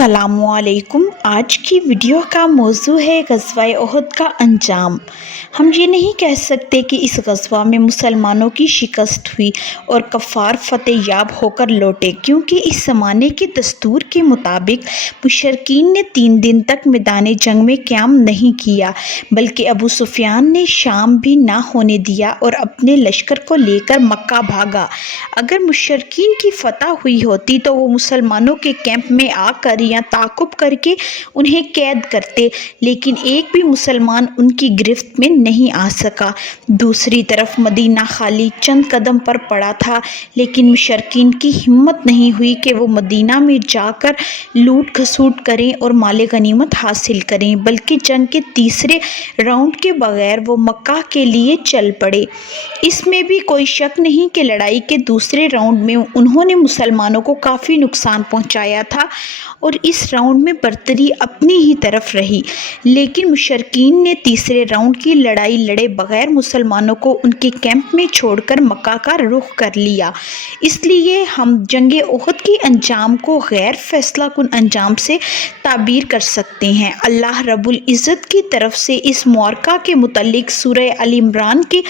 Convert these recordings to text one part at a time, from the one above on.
अस्सलामुअलैकुम। आज की वीडियो का मौजू है ग़ज़वा-ए उहद का अंजाम। हम ये नहीं कह सकते कि इस ग़ज़वा में मुसलमानों की शिकस्त हुई और कफ़ार फ़तेह याब होकर लौटे, क्योंकि इस ज़माने के दस्तूर के मुताबिक मुशरिकीन ने 3 दिन तक मैदान जंग में क़याम नहीं किया, बल्कि अबू सुफ़ियान ने शाम भी ना होने दिया और अपने लश्कर को लेकर मक्का भागा। अगर मुशरिकीन की फ़तह हुई होती तो वो मुसलमानों के कैंप में आकर या ताक़ुब करके उन्हें कैद करते, लेकिन एक भी मुसलमान उनकी गिरफ्त में नहीं आ सका। दूसरी तरफ मदीना खाली चंद कदम पर पड़ा था, लेकिन मुशरिकीन की हिम्मत नहीं हुई कि वो मदीना में जाकर लूट खसूट करें और माल गनीमत हासिल करें, बल्कि जंग के तीसरे राउंड के बगैर वो मक्का के लिए चल पड़े। इसमें भी कोई शक नहीं कि लड़ाई के दूसरे राउंड में उन्होंने मुसलमानों को काफ़ी नुकसान पहुंचाया था और इस राउंड में बरतरी अपनी ही तरफ रही, लेकिन मुशरिकीन ने तीसरे राउंड की लड़ाई लड़े बगैर मुसलमानों को उनके कैंप में छोड़कर मक्का का रुख कर लिया। इसलिए हम जंग उहद के अंजाम को गैर फैसला कुन अंजाम से ताबीर कर सकते हैं। अल्लाह रब्बुल इज़्ज़त की तरफ से इस मौरका के मुतल्लिक सूरह अल इमरान की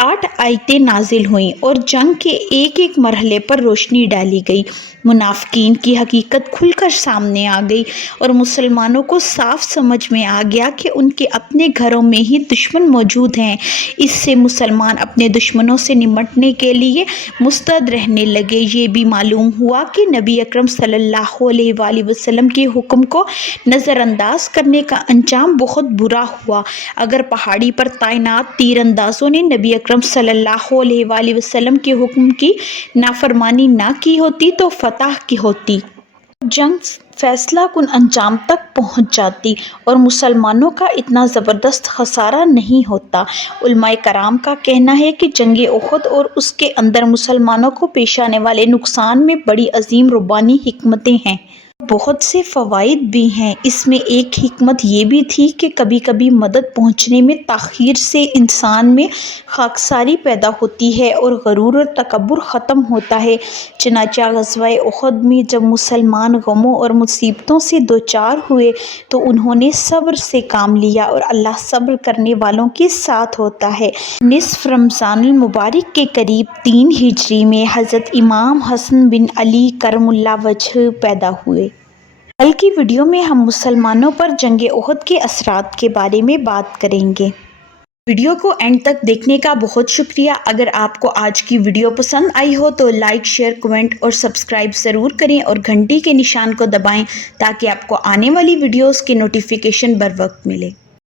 8 आयतें नाजिल हुईं और जंग के एक एक मरहले पर रोशनी डाली गई। मुनाफिकीन की हकीकत खुलकर सामने आ गई और मुसलमानों को साफ समझ में आ गया कि उनके अपने घरों में ही दुश्मन मौजूद हैं। इससे मुसलमान अपने दुश्मनों से निपटने के लिए मुस्तैद रहने लगे। ये भी मालूम हुआ कि नबी अकरम सल्लल्लाहु अलैहि वसल्लम के हुक्म को नज़रअंदाज करने का अंजाम बहुत बुरा हुआ। अगर पहाड़ी पर तैनात तीरंदाजों ने नबी अकरम सल्लल्लाहु अलैहि वसल्लम के हुक्म की नाफरमानी ना की होती तो फतह की होती। जंग फैसला कुन अंजाम तक पहुंच जाती और मुसलमानों का इतना ज़बरदस्त खसारा नहीं होता। उलमाए कराम का कहना है कि जंग उहद और उसके अंदर मुसलमानों को पेश आने वाले नुकसान में बड़ी अजीम रुबानी हिकमतें हैं, बहुत से फ़वाइद भी हैं। इसमें एक हिकमत ये भी थी कि कभी कभी मदद पहुँचने में ताख़ीर से इंसान में खाकसारी पैदा होती है और गरूर और तकब्बुर ख़त्म होता है। चनाचा ग़ज़वा-ए उहद में जब मुसलमान गमों और मुसीबतों से दोचार हुए तो उन्होंने सब्र से काम लिया और अल्लाह सब्र करने वालों के साथ होता है। निस्फ़ रमज़ानुल मुबारक के करीब 3 हिजरी में हज़रत इमाम हसन बिन अली करमुल्लाह वजह पैदा हुए। कल की वीडियो में हम मुसलमानों पर जंग उहद के असरात के बारे में बात करेंगे। वीडियो को एंड तक देखने का बहुत शुक्रिया। अगर आपको आज की वीडियो पसंद आई हो तो लाइक, शेयर, कमेंट और सब्सक्राइब ज़रूर करें और घंटी के निशान को दबाएं ताकि आपको आने वाली वीडियोस के नोटिफिकेशन बर वक्त मिले।